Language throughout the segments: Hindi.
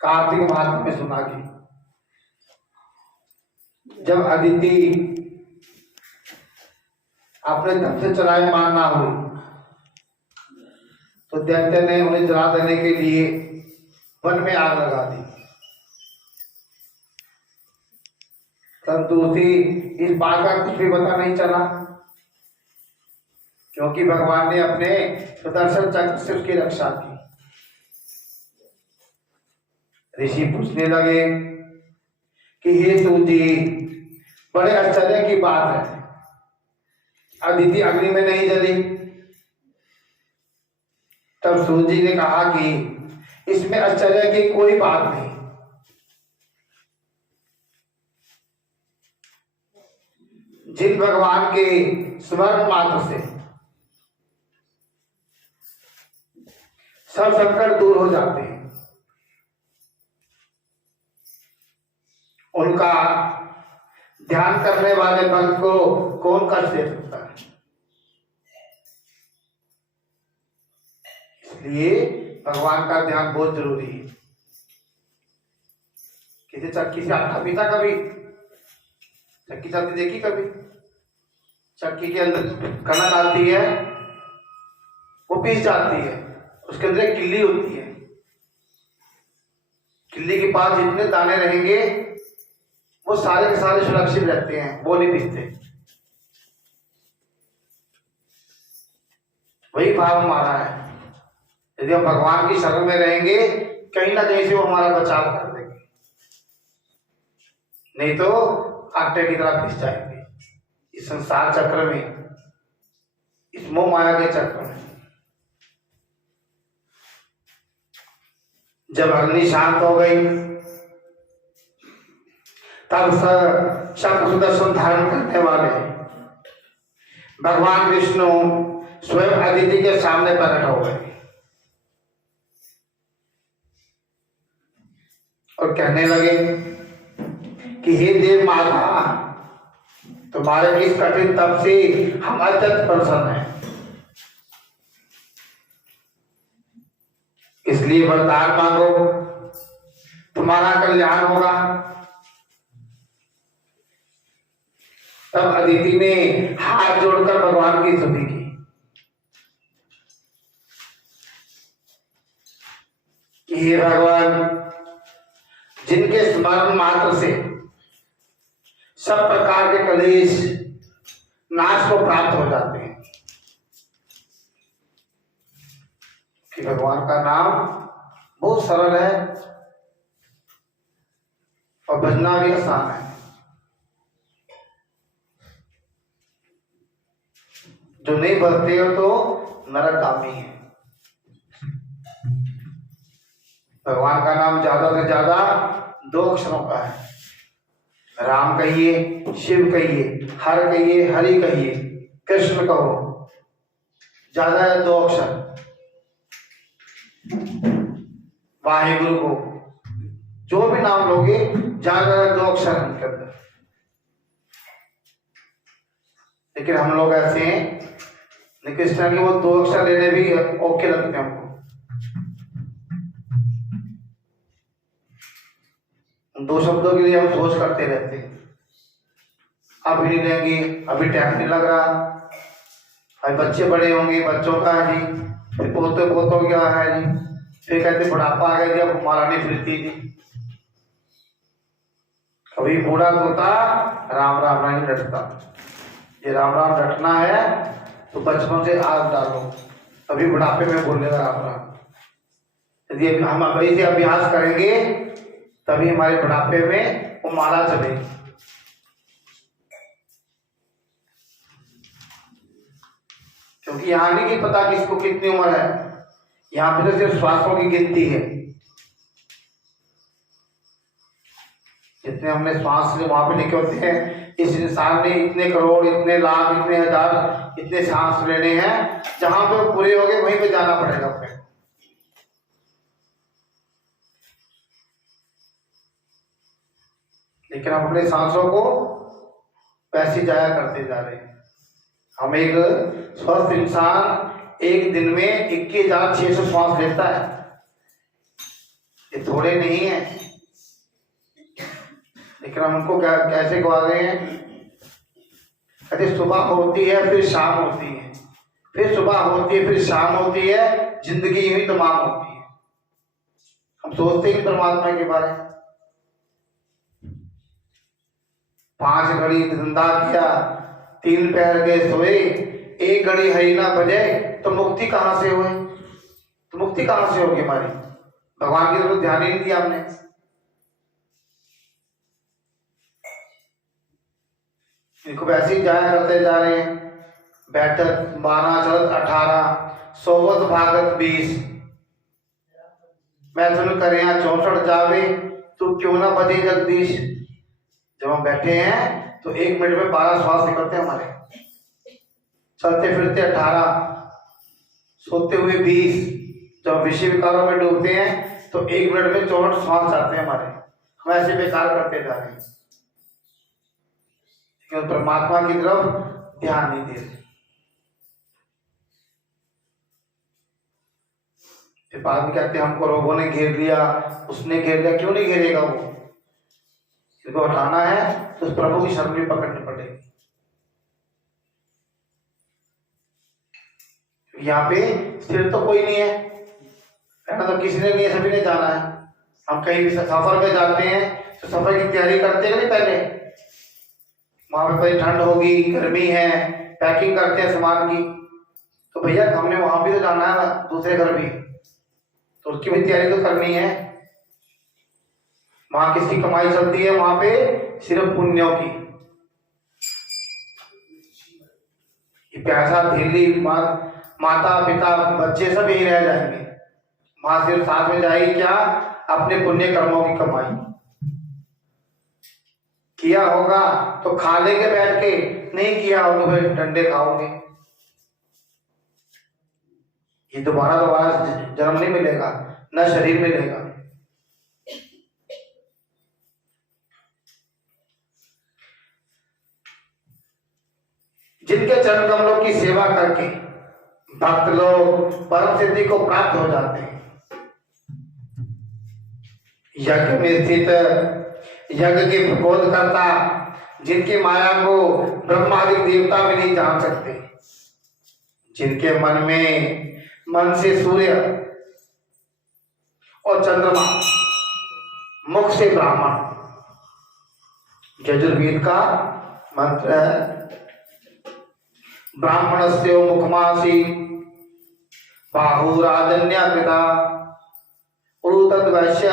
कार्तिक मास में सुना कि जब अदिति अपने तप से चलायमान ना हुई तो दैत्य ने उन्हें जला देने के लिए वन में आग लगा दी। परंतु उसी इस बात का कुछ भी पता नहीं चला, क्योंकि भगवान ने अपने सुदर्शन चक्र से उसकी रक्षा की। ऋषि पूछने लगे कि हे सूत जी, बड़े आश्चर्य की बात है, अदिति अग्नि में नहीं जली। तब सूत जी ने कहा कि इसमें आश्चर्य की कोई बात नहीं। जिन भगवान के स्मरण मात्र से सब संकट दूर हो जाते हैं, उनका ध्यान करने वाले भक्त को कौन कष्ट दे सकता है। इसलिए भगवान का ध्यान बहुत जरूरी है। किसी चक्की से आटा पीता कभी? चक्की चलती देखी कभी? चक्की के अंदर कणा डालती है, वो पीस जाती है, उसके अंदर एक किल्ली होती है। किल्ली के पास जितने दाने रहेंगे वो सारे के सारे सुरक्षित रहते हैं, वो नहीं पिसते। वही भाव हमारा है। यदि हम भगवान की शरण में रहेंगे, कहीं ना कहीं से वो हमारा बचाव कर देंगे, नहीं तो आटे की तरह पिस जाएंगे इस संसार चक्र में, इस मोह माया के चक्र में। जब अग्नि शांत हो गई तब शंख सुदर्शन धारण करने वाले भगवान विष्णु स्वयं अदिति के सामने प्रकट हो गए और कहने लगे कि हे देव माता, तुम्हारे इस कठिन तप से हम अत्यंत प्रसन्न हैं, इसलिए वरदान मांगो, तुम्हारा कल्याण होगा। तब अदिति ने हाथ जोड़कर भगवान की स्तुति की। हे भगवान, जिनके स्मरण मात्र से सब प्रकार के कलेश नाश को प्राप्त हो जाते हैं, कि भगवान का नाम बहुत सरल है और भजना भी आसान है। जो नहीं भजते हो तो नरकगामी है। भगवान का नाम ज्यादा से ज्यादा 2 अक्षरों का है। राम कहिए, शिव कहिए, हर कहिए, हरि कहिए, कृष्ण कहो, ज्यादा है 2 अक्षर। वाहिगुरु को जो भी नाम लोगे, ज्यादा है 2 अक्षर उनके अंदर। लेकिन हम लोग ऐसे हैं, कृष्ण के वो 2 अक्षर लेने भी ओके लगते हैं हमको। उन 2 शब्दों के लिए हम सोच करते रहते हैं, अभी नहीं लेंगे, अभी टाइम नहीं लग रहा, अभी बच्चे बड़े होंगे, बच्चों का है जी, फिर पोते पोतों का है जी, फिर कहते बुढ़ापा आ गया जी, अब महारानी फिरती जी। कभी बूढ़ा तोता राम राम नहीं रटता। ये राम राम रटना है तो बचपन से आदत डालो, तभी बुढ़ापे में बोलेगा राम राम। यदि हम अभी से अभ्यास करेंगे तभी हमारे बुढ़ापे में वो माला चलेगी। क्योंकि यहाँ नहीं कि पता किसको कितनी उम्र है, यहाँ पे तो सिर्फ श्वासों की गिनती है। जितने हमने श्वास लिए वहां पे लिखे होते हैं, इस इंसान ने इतने करोड़, इतने लाख, इतने हजार, इतने सांस लेने हैं। जहां पे पूरे हो गए वहीं पे जाना पड़ेगा अपने। लेकिन हम अपने सांसों को पैसे जाया करते जा रहे हैं। हम एक स्वस्थ इंसान एक दिन में 21,600 श्वास लेता है, ये थोड़े नहीं है। लेकिन हम उनको कैसे गवा रहे हैं? कहते सुबह होती है फिर शाम होती है, फिर सुबह होती है फिर शाम होती है, जिंदगी यूं ही तमाम होती है। हम सोचते ही परमात्मा के बारे में। 5 घड़ी धंधा किया, 3 पैर के सोए, 1 घड़ी हरी ना बजे, तो मुक्ति कहां से हुई? तो मुक्ति कहां से होगी हमारी? भगवान की तरफ ध्यान ही नहीं दिया हमने। इनको वैसे ही जाया करते जा रहे हैं। बैठक 12 चलत 18, सोवत भागत 20, मैथुन करिया 64 जावे, तू क्यों ना बजे जगदीश। जब हम बैठे हैं तो 1 मिनट में 12 श्वास निकलते हैं हमारे, चलते फिरते 18, सोते हुए 20, जब विषय विकारों में डूबते हैं तो 1 मिनट में 64 श्वास जाते हैं हमारे। हम ऐसे बेकार करते जा रहे हैं, लेकिन परमात्मा की तरफ ध्यान नहीं दे रहे। बाद में कहते हैं हमको रोगों ने घेर लिया, उसने घेर लिया। क्यों नहीं घेरेगा वो? इसको हटाना है तो उस प्रभु की शरण भी पकड़नी पड़ेगी। यहाँ पे स्थिर तो कोई नहीं है, रहना तो किसी ने नहीं है, सभी ने जाना है। हम कहीं भी सफर में जाते हैं तो सफर की तैयारी करते हैं नहीं पहले? वहां पे कोई ठंड होगी, गर्मी है, पैकिंग करते हैं सामान की। तो भैया हमने वहां भी तो जाना है, दूसरे घर भी, तो उसकी भी तैयारी तो करनी है। वहां किसकी कमाई चलती है? वहां पे सिर्फ पुण्यों की। प्यासा थैली माता पिता बच्चे सब यही रह जाएंगे। वहां सिर्फ साथ में जाएगी क्या? अपने पुण्य कर्मों की कमाई। किया होगा तो खा लेंगे बैठ के, नहीं किया होगा तो फिर डंडे खाओगे। ये दोबारा जन्म नहीं मिलेगा, न शरीर मिलेगा। जिनके चरण कमलों की सेवा करके भक्त लोग परम सिद्धि को प्राप्त हो जाते हैं। यज्ञ में स्थित यज्ञ के प्रबोध करता, जिनकी माया को ब्रह्मादि देवता भी नहीं जान सकते, जिनके मन से सूर्य और चंद्रमा, मुख से ब्राह्मण। यजुर्वेद का मंत्र है, ब्राह्मणस्य मुखमासी बाहुराजन्य पिता उरुतद्वैश्य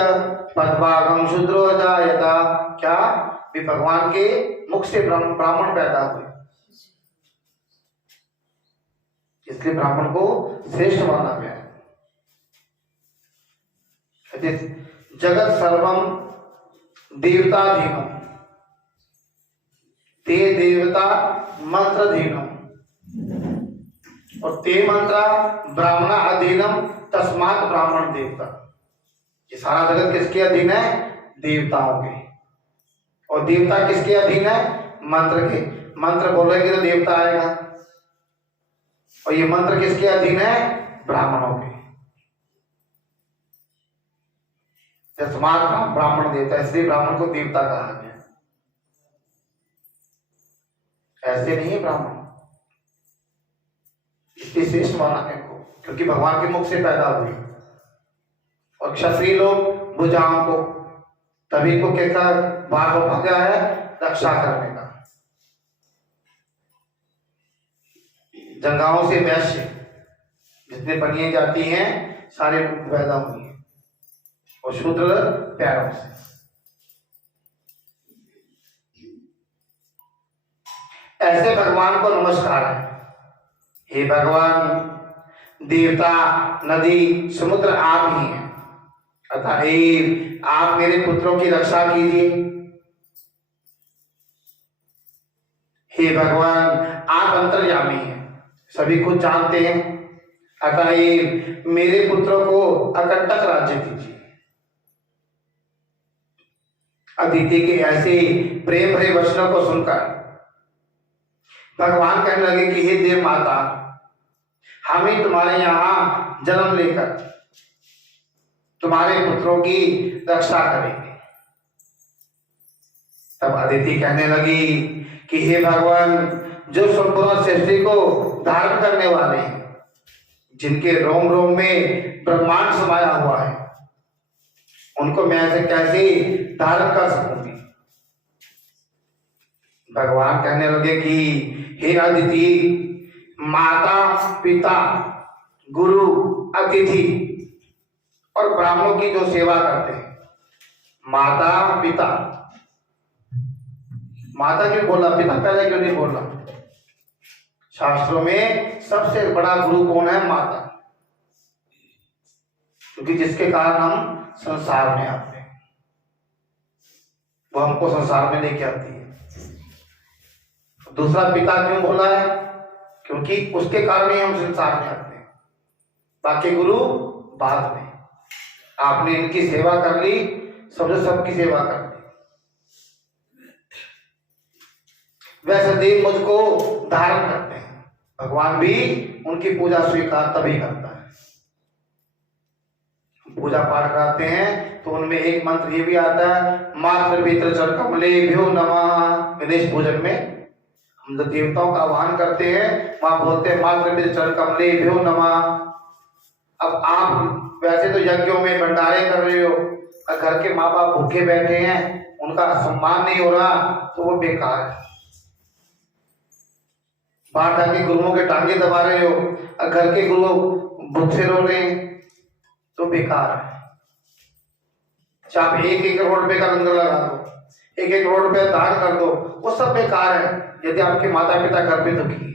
पद्भागम शूद्रो जायता। क्या? भी भगवान के मुख से ब्राह्मण पैदा हुए, इसलिए ब्राह्मण को श्रेष्ठ माना गया। जगत सर्वम देवताधीनम, ते देवता मंत्रधीनम, और ते मंत्र ब्राह्मण अधीनम, तस्मात् ब्राह्मण देवता। ये सारा जगत किसके अधीन है? देवताओं के। और देवता किसके अधीन है? मंत्र के। मंत्र बोलेंगे तो देवता आएगा, और ये मंत्र किसके अधीन है? ब्राह्मणों के। तस्मात् ब्राह्मण देवता, इसलिए ब्राह्मण को देवता कहा गया। ऐसे नहीं है ब्राह्मण, इसलिए श्रेष्ठ माना है इनको, क्योंकि भगवान के मुख से पैदा हुए। और क्षत्रिय लोग भुजाओं को, तभी को कहता भाग गया है रक्षा करने का। जंगाओं से वैश्य जितने बनिए जाती हैं सारे पैदा हुई हैं, और शूद्र पैरों से। ऐसे भगवान को नमस्कार है। हे भगवान, देवता, नदी, समुद्र आप ही हैं, अतएव आप मेरे पुत्रों की रक्षा कीजिए। हे भगवान, आप अंतर्यामी हैं, सभी कुछ जानते हैं, अतएव मेरे पुत्रों को अकंटक राज्य दीजिए। अदिति के ऐसे प्रेम भरे वचनों को सुनकर भगवान कहने लगे कि हे देव माता, हम ही तुम्हारे यहाँ जन्म लेकर तुम्हारे पुत्रों की रक्षा करेंगे। तब अदिति कहने लगी कि हे भगवान, जो संपूर्ण सृष्टि को धारण करने वाले हैं, जिनके रोम रोम में ब्रह्मांड समाया हुआ है, उनको मैं ऐसे कैसे धारण कर सकूंगी। भगवान कहने लगे कि हे अदिति, माता पिता गुरु अतिथि और ब्राह्मणों की जो सेवा करते हैं, माता पिता, माता क्यों बोला, पिता पहले क्यों नहीं बोला? शास्त्रों में सबसे बड़ा गुरु कौन है? माता, क्योंकि जिसके कारण हम संसार में आते हैं, वो हमको संसार में लेके आती है। दूसरा पिता क्यों बोला है? क्योंकि उसके कारण ही हम संसार में आते हैं, बाकी गुरु बाद में। आपने इनकी सेवा कर ली, समझो सबकी सेवा कर ली। वैसे देव मुझको धारण करते हैं, भगवान भी उनकी पूजा स्वीकार तभी करता है। पूजा पाठ कराते हैं तो उनमें एक मंत्र ये भी आता है, मातृ पितृ चरण कमलेभ्यो नमः। गणेश पूजन में हम जो देवताओं का आह्वान करते हैं, वहां बोलते हैं मातृ पितृ चरण कमलेभ्यो नमः। अब आप वैसे तो यज्ञों में भंडारे कर रहे हो, घर के माँ बाप भूखे बैठे हैं, उनका सम्मान नहीं हो रहा, तो वो बेकार है। बाहर जाके गुरुओं के टांगे दबा रहे हो और घर के गुरु भूख से रो रहे हैं, तो बेकार है। चाहे 1-1 करोड़ रुपए का लंगर लगा दो, 1-1 करोड़ रुपया दान कर दो, वो सब बेकार है यदि आपके माता पिता घर पे दुखी है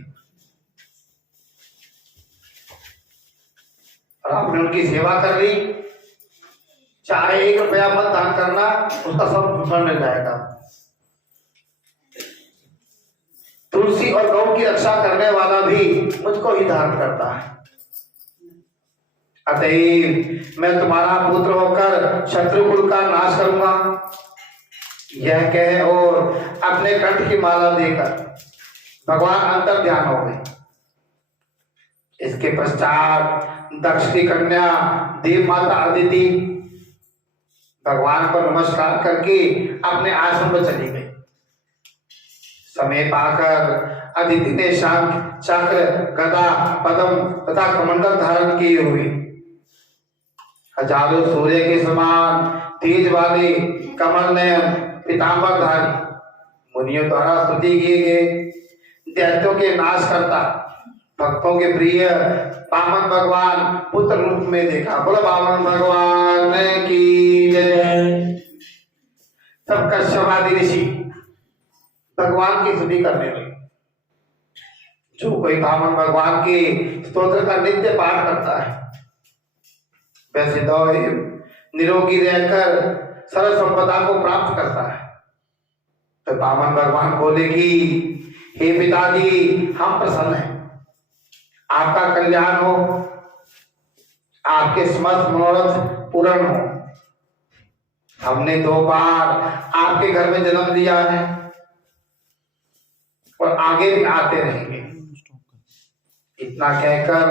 और आपने उनकी सेवा कर ली। चाहे 1 रुपया मत दान करना, उसका सब मिल जाएगा। तुलसी और गौ की रक्षा करने वाला भी मुझको ही धारण करता है। अतएव मैं तुम्हारा पुत्र होकर शत्रुकुल का नाश करूंगा, यह कह और अपने कंठ की माला देकर भगवान अंतर ध्यान हो गए। इसके पश्चात दक्ष की कन्या देव माता अदिति भगवान को नमस्कार करके अपने आश्रम में चली गई। समय पाकर अदिति ने शंख चक्र गदा पद्म तथा कमंडल धारण किए हुए हजारों सूर्य के समान तेज वाले कमल नयन पीतांबरधारी मुनियों द्वारा स्तुति किए गए दैत्यों के नाश करता भक्तों के प्रिय वामन भगवान पुत्र रूप में देखा। बोलो वामन भगवान की जय। तब कश्यपादि ऋषि भगवान की स्तुति करने लगे। जो कोई वामन भगवान के स्तोत्र का नित्य पाठ करता है, वैसे निरोगी रहकर सर्व संपदा को प्राप्त करता है। तो वामन भगवान बोले कि हे पिताजी, हम प्रसन्न हैं, आपका कल्याण हो, आपके समस्त मनोरथ पूर्ण हो। हमने 2 बार आपके घर में जन्म लिया है और आगे भी आते रहेंगे। इतना कहकर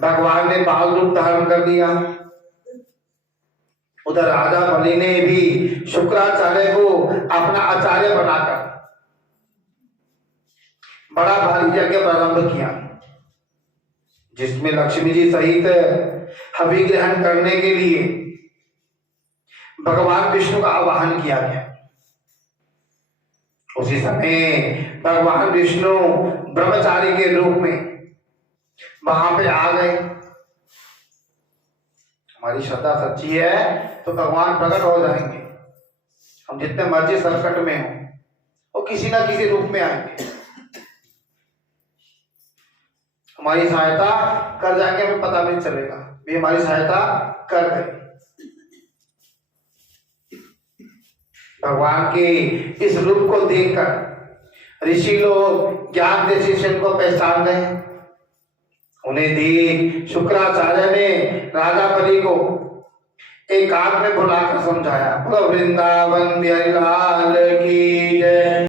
भगवान ने बाल रूप धारण कर लिया। उधर राजा बलि ने भी शुक्राचार्य को अपना आचार्य बनाकर बड़ा भारी यज्ञ प्रारंभ किया, जिसमें लक्ष्मी जी सहित हवि ग्रहण करने के लिए भगवान विष्णु का आवाहन किया गया। उसी समय भगवान विष्णु ब्रह्मचारी के रूप में वहां पे आ गए। हमारी श्रद्धा सच्ची है तो भगवान प्रकट हो जाएंगे। हम जितने मर्जी संकट में हो, वो किसी ना किसी रूप में आएंगे, हमारी सहायता कर जाएंगे, हमें पता नहीं चलेगा, वे हमारी सहायता कर गए। भगवान के इस रूप को देखकर ऋषि लोग ज्ञान के शिष्य को पहचान गए। उन्हें देख शुक्राचार्य ने राजा बलि को एकांत में बुलाकर समझाया। वृंदावन बिहारी लाल की जय।